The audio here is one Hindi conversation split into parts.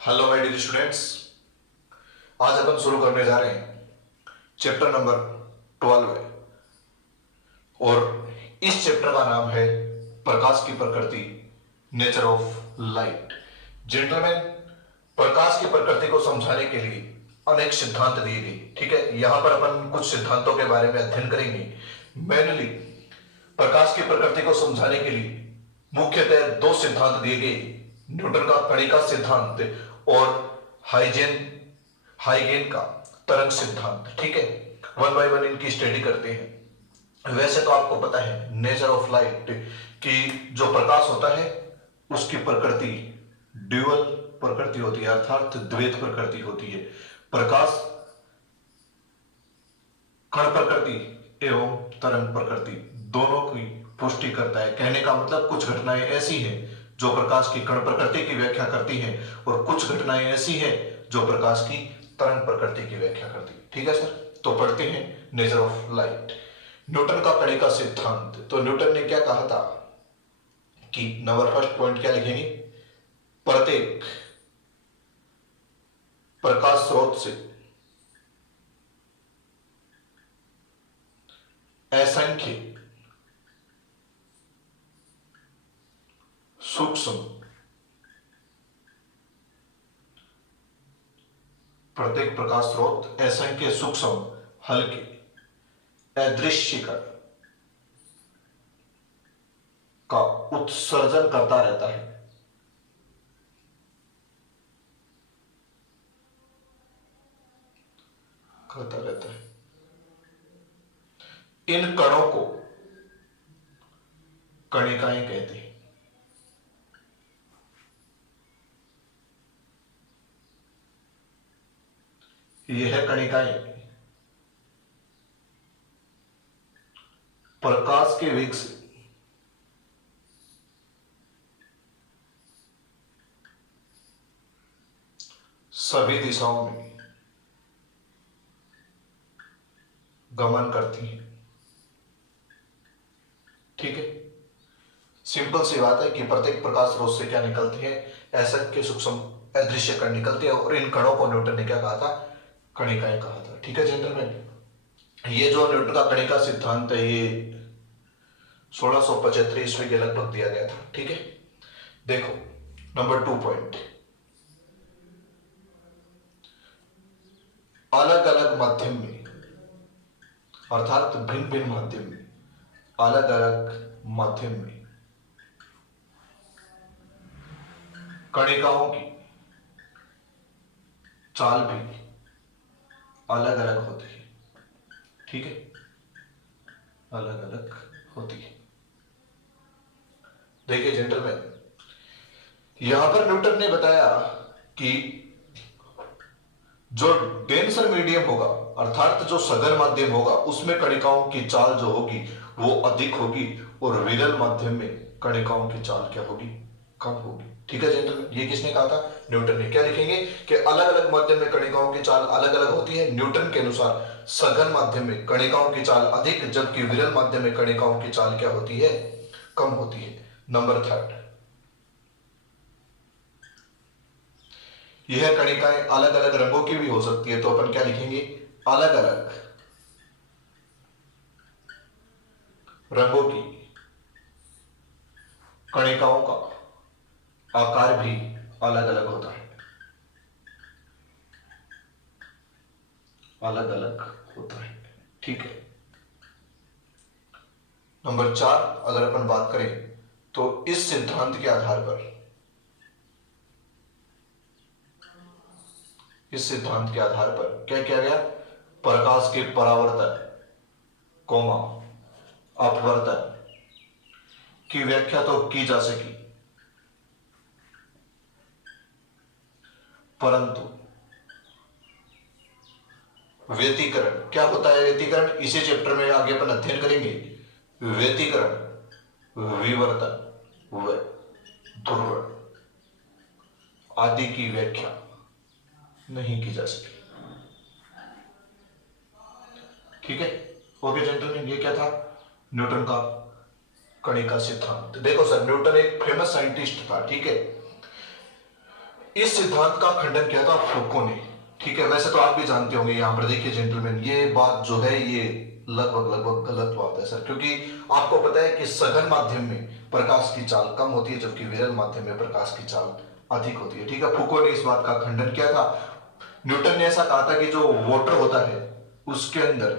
Hello my dear students. आज अपन शुरू करने जा रहे हैं चैप्टर नंबर 12 है और इस चैप्टर का नाम है प्रकाश की प्रकृति, नेचर ऑफ लाइट। जेंटलमैन, प्रकाश की प्रकृति को समझाने के लिए अनेक सिद्धांत दिए गए। ठीक है, यहां पर अपन कुछ सिद्धांतों के बारे में अध्ययन करेंगे। मेनली प्रकाश की प्रकृति को समझाने के लिए मुख्यतः दो सिद्धांत दिए गए, न्यूटन का कणिका सिद्धांत और हाइगेन का तरंग सिद्धांत। ठीक है, वन बाय वन इनकी स्टडी करते हैं। वैसे तो आपको पता है नेचर ऑफ लाइट कि जो प्रकाश होता है उसकी प्रकृति ड्यूअल प्रकृति होती है, अर्थात द्वैत प्रकृति होती है। प्रकाश कण प्रकृति एवं तरंग प्रकृति दोनों की पुष्टि करता है। कहने का मतलब कुछ घटनाएं ऐसी हैं जो प्रकाश की कण प्रकृति की व्याख्या करती हैं और कुछ घटनाएं ऐसी हैं जो प्रकाश की तरंग प्रकृति की व्याख्या करती है। ठीक है सर, तो पढ़ते हैं नेचर ऑफ लाइट। न्यूटन का कणिका सिद्धांत। तो न्यूटन ने क्या कहा था कि नंबर फर्स्ट पॉइंट क्या लिखेंगे, प्रत्येक प्रकाश स्रोत से असंख्य सूक्ष्म प्रत्येक प्रकाश स्रोत असंख्य सूक्ष्म हल्के अदृश्य कण का उत्सर्जन करता रहता है। इन कणों को कणिकाएं कहते हैं। यह कणिकाएं प्रकाश के वेग से सभी दिशाओं में गमन करती हैं। ठीक है, सिंपल सी बात है कि प्रत्येक प्रकाश स्रोत से क्या निकलते हैं, असंख्य सूक्ष्म अदृश्य कण निकलते हैं और इन कणों को न्यूटन ने क्या कहा था, कणिकाएं कहा था। ठीक है जेंटलमैन, ये जो न्यूटन का कणिका सिद्धांत है ये 1675 ईस्वी के लगभग दिया गया था। ठीक है, देखो नंबर 2 पॉइंट, अलग अलग माध्यम में अर्थात भिन्न भिन्न माध्यम में, अलग अलग माध्यम में कणिकाओं की चाल भी अलग अलग होती है। ठीक है, अलग अलग होती है। देखिए जेंटलमैन, यहां पर न्यूटन ने बताया कि जो डेंसर मीडियम होगा अर्थात जो सघन माध्यम होगा उसमें कणिकाओं की चाल जो होगी वो अधिक होगी और विरल माध्यम में कणिकाओं की चाल क्या होगी, कम होगी। ठीक है जेंटलमैन, ये किसने कहा था, न्यूटन ने। क्या लिखेंगे कि अलग अलग माध्यम में कणिकाओं की चाल अलग अलग होती है। न्यूटन के अनुसार सघन माध्यम में कणिकाओं की चाल अधिक, जबकि विरल माध्यम में कणिकाओं की चाल क्या होती है, कम होती है। नंबर 3, यह कणिकाएं अलग अलग रंगों की भी हो सकती है। तो अपन क्या लिखेंगे, अलग अलग रंगों की कणिकाओं का आकार भी अलग अलग होता है, अलग अलग होता है। ठीक है, नंबर 4 अगर अपन बात करें तो इस सिद्धांत के आधार पर, इस सिद्धांत के आधार पर क्या किया गया, प्रकाश के परावर्तन कोमा अपवर्तन की व्याख्या तो की जा सकी, परंतु व्यतिकरण क्या होता है, व्यतिकरण इसी चैप्टर में आगे अपन अध्ययन करेंगे। व्यतिकरण, विवर्तन व ध्रुवण आदि की व्याख्या नहीं की जा सकी। ठीक है, ओके जेंटलमैन, ये क्या था, न्यूटन का कणिका सिद्धांत। देखो सर, न्यूटन एक फेमस साइंटिस्ट था। ठीक है, इस सिद्धांत का खंडन किया था फूको ने। ठीक है, वैसे तो आप भी जानते होंगे, यहाँ पर देखिए जेंटलमैन, ये बात जो है ये लगभग लगभग गलत बात है सर, क्योंकि आपको पता है कि सघन माध्यम में प्रकाश की चाल कम होती है, जबकि विरल माध्यम में प्रकाश की चाल अधिक होती है। ठीक है, फूको ने इस बात का खंडन किया था। न्यूटन ने ऐसा कहा था कि जो वाटर होता है उसके अंदर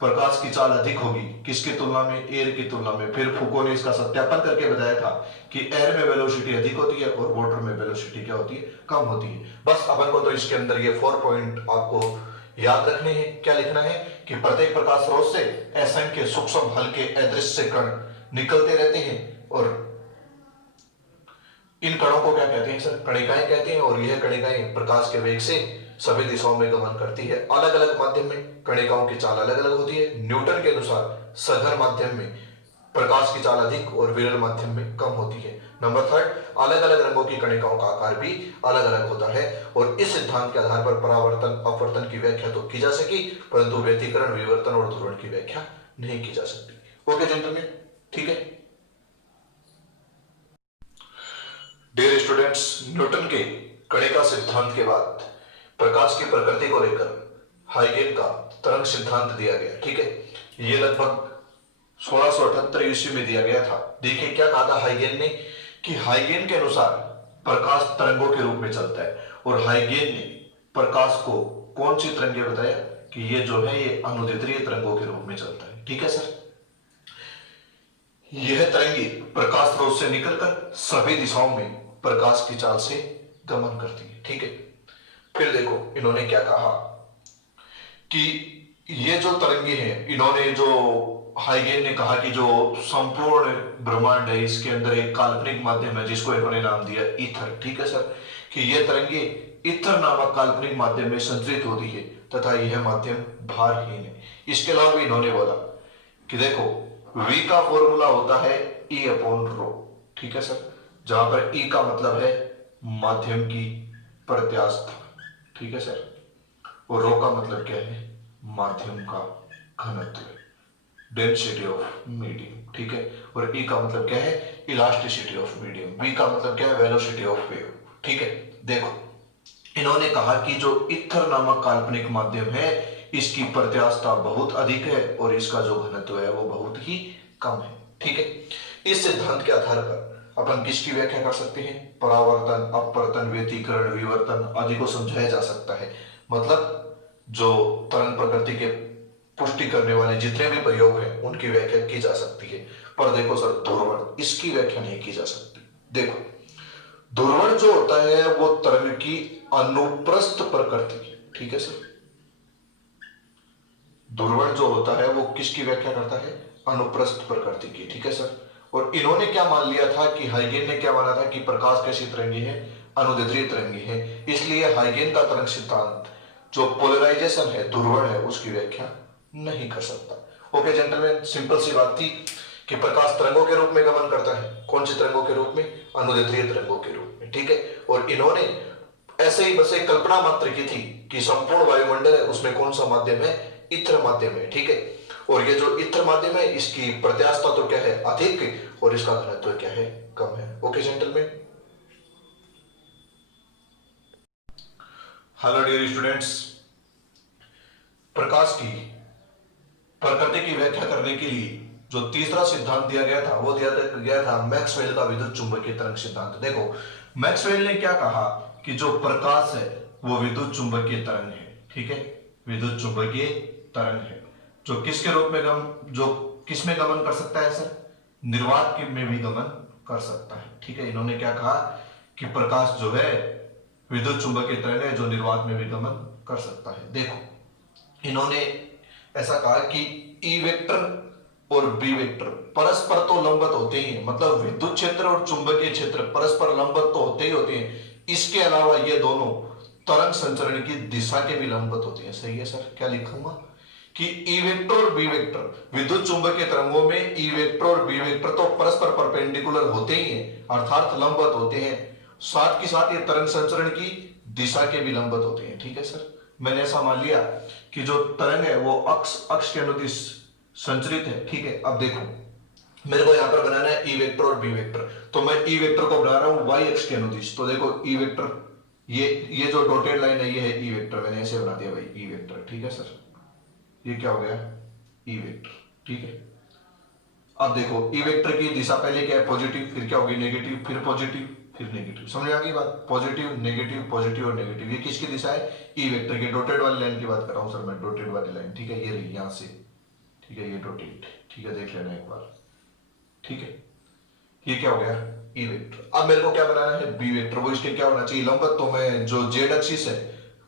प्रकाश की चाल अधिक होगी, किसकी तुलना में? एयर की तुलना में। फिर फूको ने इसका सत्यापन करके बताया था कि एयर में वेलोसिटी अधिक होती है और वाटर में वेलोसिटी क्या होती है? कम होती है। बस अपन को तो इसके अंदर ये 4 पॉइंट आपको याद रखने हैं। क्या लिखना है कि प्रत्येक प्रकाश स्रोत से असंख्य सूक्ष्म हल्के अदृश्य कण निकलते रहते हैं, और इन कणों को क्या कहते हैं सर? कणिकाएं कहते हैं। और यह कणिकाएं प्रकाश के वेग से सभी दिशाओं में गमन करती है। अलग अलग माध्यम में कणिकाओं की चाल अलग अलग होती है। न्यूटन के अनुसार सघन माध्यम में प्रकाश की चाल अधिक और विरल माध्यम में कम होती है। नंबर 3, अलग अलग रंगों की कणिकाओं का आकार भी अलग अलग होता है, और इस सिद्धांत के आधार पर परावर्तन अपवर्तन की व्याख्या तो की जा सकी, परंतु व्यतिकरण, विवर्तन और ध्रुवण की व्याख्या नहीं की जा सकती। ओके जेंटलमैन, ठीक है। डियर स्टूडेंट्स, न्यूटन के कणिका सिद्धांत के बाद प्रकाश की प्रकृति को लेकर हाइगेन का तरंग सिद्धांत दिया गया। ठीक है, ये लगभग 1678 ईस्वी में दिया गया था। देखिए क्या कहा था हाइगेन ने, कि हाइगेन के अनुसार प्रकाश तरंगों के रूप में चलता है, और हाइगेन ने प्रकाश को कौन सी तरंगे बताया कि ये जो है ये अनुदैर्ध्य तरंगों के रूप में चलता है। ठीक है सर, यह तरंगे प्रकाश स्रोत से निकलकर सभी दिशाओं में प्रकाश की चाल से गमन करती है। ठीक है, फिर देखो इन्होंने क्या कहा कि ये जो तरंगे हैं, इन्होंने जो हाइगेन ने कहा कि जो संपूर्ण ब्रह्मांड है इसके अंदर एक काल्पनिक माध्यम है जिसको इन्होंने नाम दिया ईथर। ठीक है सर, कि ये तरंगे ईथर नामक काल्पनिक माध्यम में संचरित होती है तथा यह माध्यम भारहीन है। इसके अलावा भी इन्होंने बोला कि देखो V का फॉर्मूला होता है E/ρ। ठीक है सर, जहां पर E का मतलब है माध्यम की प्रत्यास्थ। ठीक है सर, और ρ का मतलब क्या है? माध्यम का घनत्व, डेंसिटी ऑफ मीडियम। ठीक है, और E का मतलब क्या है? Elasticity of medium. V का मतलब क्या है? Velocity of wave. ठीक है, देखो इन्होंने कहा कि जो ईथर नामक काल्पनिक माध्यम है इसकी प्रत्यास्थता बहुत अधिक है और इसका जो घनत्व है वो बहुत ही कम है। ठीक है, इस सिद्धांत के आधार पर अपन किसकी व्याख्या कर सकते हैं? परावर्तन, अपवर्तन, व्यतिकरण, विवर्तन आदि को समझाया जा सकता है। मतलब जो तरंग प्रकृति के पुष्टि करने वाले जितने भी प्रयोग हैं उनकी व्याख्या की जा सकती है। पर देखो सर, ध्रुवण, इसकी व्याख्या नहीं की जा सकती। देखो ध्रुवण जो होता है वो तरंग की अनुप्रस्थ प्रकृति। ठीक है सर, ध्रुवण जो होता है वो किसकी व्याख्या करता है? अनुप्रस्थ प्रकृति की। ठीक है सर, और इन्होंने क्या मान लिया था कि हाइगेन ने क्या माना था कि प्रकाश कैसी तरंगे है? अनुदैर्ध्य तरंगे है। इसलिए हाइगेन का तरंग सिद्धांत जो पोलराइजेशन है, ध्रुवण है, उसकी व्याख्या नहीं कर सकता। ओके जेंटलमैन, सिंपल सी बात थी कि प्रकाश तरंगों के रूप में गमन करता है। कौन सी तरंगों के रूप में? अनुदैर्ध्य तरंगों के रूप में। ठीक है, और इन्होंने ऐसे ही बस एक कल्पना मात्र की थी कि संपूर्ण वायुमंडल है उसमें कौन सा माध्यम है? ईथर माध्यम है। ठीक है, और ये जो ईथर माध्यम है इसकी प्रत्यास्थता तो क्या है? अधिक, और इसका घनत्व क्या है? कम है। Okay gentleman. Hello dear students, प्रकाश की प्रकृति की व्याख्या करने के लिए जो तीसरा सिद्धांत दिया गया था वो दिया गया था मैक्सवेल का विद्युत चुंबकीय तरंग सिद्धांत। देखो मैक्सवेल ने क्या कहा कि जो प्रकाश है वो विद्युत चुंबकीय तरंग है। ठीक है, विद्युत चुंबकीय तरंग है जो किसके रूप में जो किस में गमन कर सकता है सर? निर्वात में भी गमन कर सकता है। ठीक है, इन्होंने क्या कहा कि प्रकाश जो है विद्युत चुंबकीय तरंग है जो निर्वात में भी गमन कर सकता है। देखो इन्होंने ऐसा कहा कि ई वेक्टर और बी वेक्टर परस्पर तो लंबवत होते ही हैं, मतलब विद्युत क्षेत्र और चुंबकीय क्षेत्र परस्पर लंबवत तो होते ही होते हैं। इसके अलावा ये दोनों तरंग संचरण की दिशा के भी लंबवत होते हैं। सही है सर, क्या लिखूंगा कि ई वेक्टर और बी वेक्टर, विद्युत चुंबकीय तरंगों में ई वेक्टर और बी वेक्टर तो परस्पर परपेंडिकुलर होते ही हैं, अर्थात लंबवत होते हैं। साथ के साथ ये तरंग संचरण की दिशा के भी लंबवत होते हैं। ठीक है सर, मैंने ऐसा मान लिया कि जो तरंग है वो अक्ष के अनुदिश संचरित है। ठीक है, अब देखो मेरे को यहाँ पर बनाना है ई वेक्टर और बी वेक्टर, तो मैं ई वेक्टर को बना रहा हूं वाई अक्ष के अनुदिश। तो देखो ई वेक्टर ये जो डॉटेड लाइन है ये है ई वेक्टर, मैंने ऐसे बना दिया भाई ई वेक्टर, ठीक है सर। ये क्या हो गया, ई वेक्टर, ठीक है। अब देखो ई वेक्टर की दिशा पहले क्या है, पॉजिटिव, फिर क्या होगी नेगेटिव, फिर पॉजिटिव, फिर नेगेटिव। समझ आ गई बात, पॉजिटिव नेगेटिव पॉजिटिव और नेगेटिव। ये किसकी दिशा है, ई वेक्टर की। डॉटेड वाली लाइन की बात कर रहा हूं सर मैं, डॉटेड वाली लाइन, ठीक है। ये रही यहां से, ठीक है, ये डॉटेड, ठीक है, देख लेना एक बार, ठीक है। ये क्या हो गया, ई वेक्टर। अब मेरे को क्या बनाना है, बी वेक्टर। वो इसके क्या होना चाहिए, लंबवत। तो मैं जो जेड एक्सिस है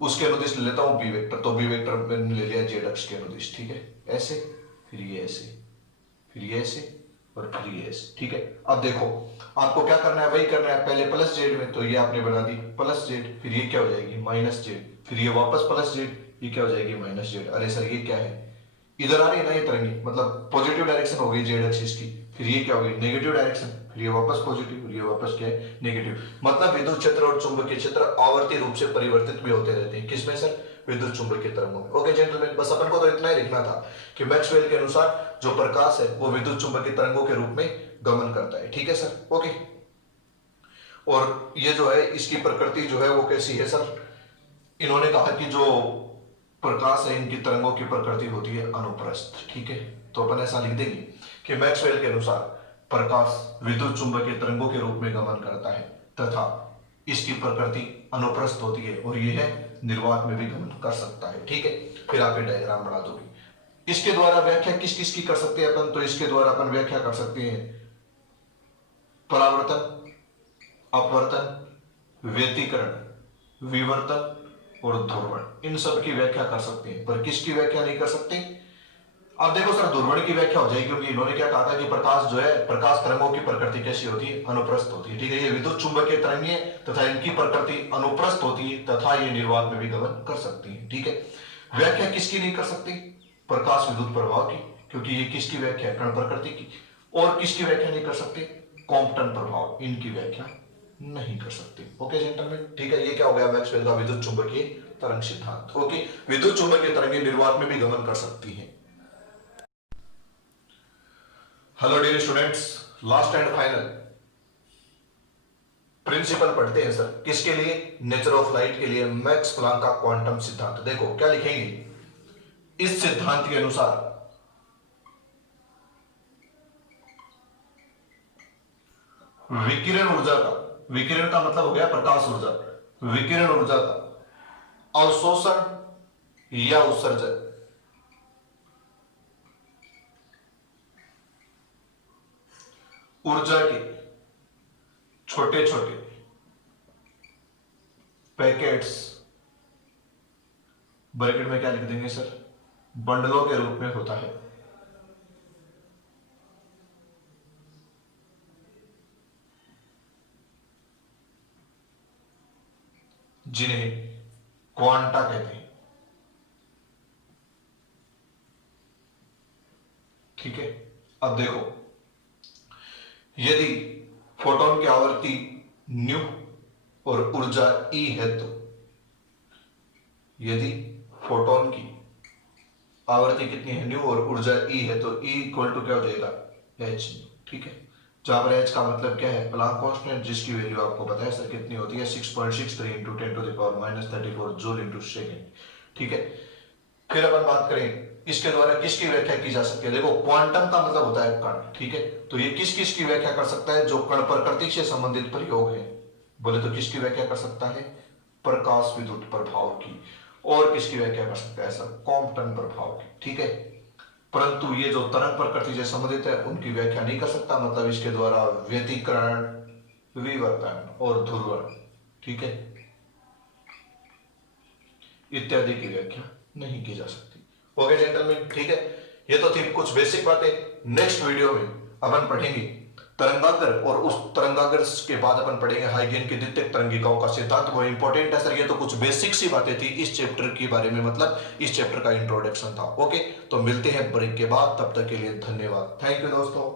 उसके अनुदिश ले लेता हूं बी वेक्टर। तो बी वेक्टर मैंने ले लिया जेड अक्ष के अनुदिश, ठीक है, ऐसे, फिर ये ऐसे, फिर ये ऐसे, और फिर ये ऐसे, ठीक है। अब देखो आपको क्या करना है, वही करना है। पहले प्लस जेड में, तो ये आपने बना दी प्लस जेड, फिर ये क्या हो जाएगी माइनस जेड, फिर ये वापस प्लस जेड, ये क्या हो जाएगी माइनस जेड। अरे सर ये क्या है, इधर आ रही है ना ये तरंगी, मतलब पॉजिटिव डायरेक्शन हो गई जेड एक्सिस की, फिर ये क्या होगी नेगेटिव डायरेक्शन, फिर ये वापस पॉजिटिव, ये वापस क्या है नेगेटिव। मतलब विद्युत क्षेत्र और चुंबकीय क्षेत्र आवर्ती रूप से परिवर्तित भी होते रहते हैं। किसमें सर, विद्युत चुंबकीय तरंगों में। ओके जेंटलमैन, बस अपन को तो इतना ही लिखना था कि मैक्सवेल के अनुसार जो प्रकाश है वो विद्युत चुंबकीय तरंगों के रूप में गमन करता है, ठीक है सर। ओके, और ये जो है इसकी प्रकृति जो है वो कैसी है सर, इन्होंने कहा कि जो प्रकाश है इनकी तरंगों की प्रकृति होती है अनुप्रस्थ, ठीक है। तो अपन ऐसा लिख देंगे कि मैक्सवेल के अनुसार प्रकाश विद्युत चुंबकीय तरंगों के रूप में गमन करता है तथा इसकी प्रकृति अनुप्रस्थ होती है, और यह है निर्वात में भी गमन कर सकता है, ठीक है। फिर आप ये डायग्राम बना दोगे। इसके द्वारा व्याख्या किस किस की कर सकते हैं अपन, तो इसके द्वारा अपन व्याख्या कर सकते हैं परावर्तन, अपवर्तन, व्यतिकरण, विवर्तन और ध्रुवण। इन सब की व्याख्या कर सकते हैं, पर किसकी व्याख्या नहीं कर सकते। अब देखो सर ध्रुवण की व्याख्या हो जाएगी, क्योंकि इन्होंने क्या कहा था कि प्रकाश जो है, प्रकाश तरंगों की प्रकृति कैसी होती है, अनुप्रस्थ होती है, ठीक है। ये विद्युत चुंबकीय तरंगें तथा इनकी प्रकृति अनुप्रस्थ होती है तथा ये निर्वात में भी गमन कर सकती है, ठीक है। व्याख्या किसकी नहीं कर सकती, प्रकाश विद्युत प्रभाव की, क्योंकि ये किसकी व्याख्या है, कण प्रकृति की। और किसकी व्याख्या नहीं कर सकते, कॉम्पटन प्रभाव, इनकी व्याख्या नहीं कर सकते। ओके जेंटलमैन, ठीक है। ये क्या हो गया, मैक्सवेल का विद्युत चुंबकीय तरंग सिद्धांत। ओके, विद्युत चुंबकीय तरंगें निर्वात में भी गमन कर सकती हैं। Hello dear students, last and final principle पढ़ते हैं सर, किसके लिए, नेचर ऑफ लाइट के लिए, मैक्स प्लांक का क्वांटम सिद्धांत। देखो क्या लिखेंगे, इस सिद्धांत के अनुसार विकिरण ऊर्जा का, विकिरण का मतलब हो गया प्रकाश ऊर्जा, विकिरण ऊर्जा का अवशोषण या उत्सर्जन ऊर्जा के छोटे छोटे पैकेट्स, ब्रैकेट में क्या लिख देंगे सर, बंडलों के रूप में होता है। जिन्हें क्वांटा कहते हैं, ठीक है। अब देखो यदि फोटोन की आवृत्ति न्यू और ऊर्जा ई है, तो यदि फोटोन की आवृत्ति कितनी है न्यू और ऊर्जा ई है, तो ई इक्वल टू क्या हो जाएगा एच, ठीक है। जहां पर एच का मतलब क्या है, प्लांक कांस्टेंट, जिसकी वैल्यू आपको पता है सर कितनी होती है 6.63 इंटू 10⁻³ जूल इंटू सेकेंड, ठीक है। फिर अपन बात करें इसके द्वारा किसकी व्याख्या की जा सकती है। देखो क्वांटम का मतलब होता है कण, ठीक है। तो ये किस किस की व्याख्या कर सकता है, जो कण प्रकृति से संबंधित प्रयोग है, बोले तो किसकी व्याख्या कर सकता है, प्रकाश विद्युत प्रभाव की। और किसकी व्याख्या कर सकता है सर, कॉम्पटन प्रभाव की, ठीक है। परंतु ये जो तरंग प्रकृति से संबंधित है उनकी व्याख्या नहीं कर सकता, मतलब इसके द्वारा व्यतिकरण, विवर्तन और ध्रुवण, ठीक है, इत्यादि की व्याख्या नहीं की जा सकती। ओके जेंटलमैन, ठीक है। ये तो थी कुछ बेसिक बातें। नेक्स्ट वीडियो में अपन पढ़ेंगे तरंगाग्र, और उस तरंगाग्र के बाद अपन पढ़ेंगे हाइगेन की द्वितीयक तरंगिकाओं का सिद्धांत। वो इंपॉर्टेंट है सर, ये तो कुछ बेसिक सी बातें थी इस चैप्टर के बारे में, मतलब इस चैप्टर का इंट्रोडक्शन था। ओके, तो मिलते हैं ब्रेक के बाद, तब तक के लिए धन्यवाद। थैंक यू दोस्तों।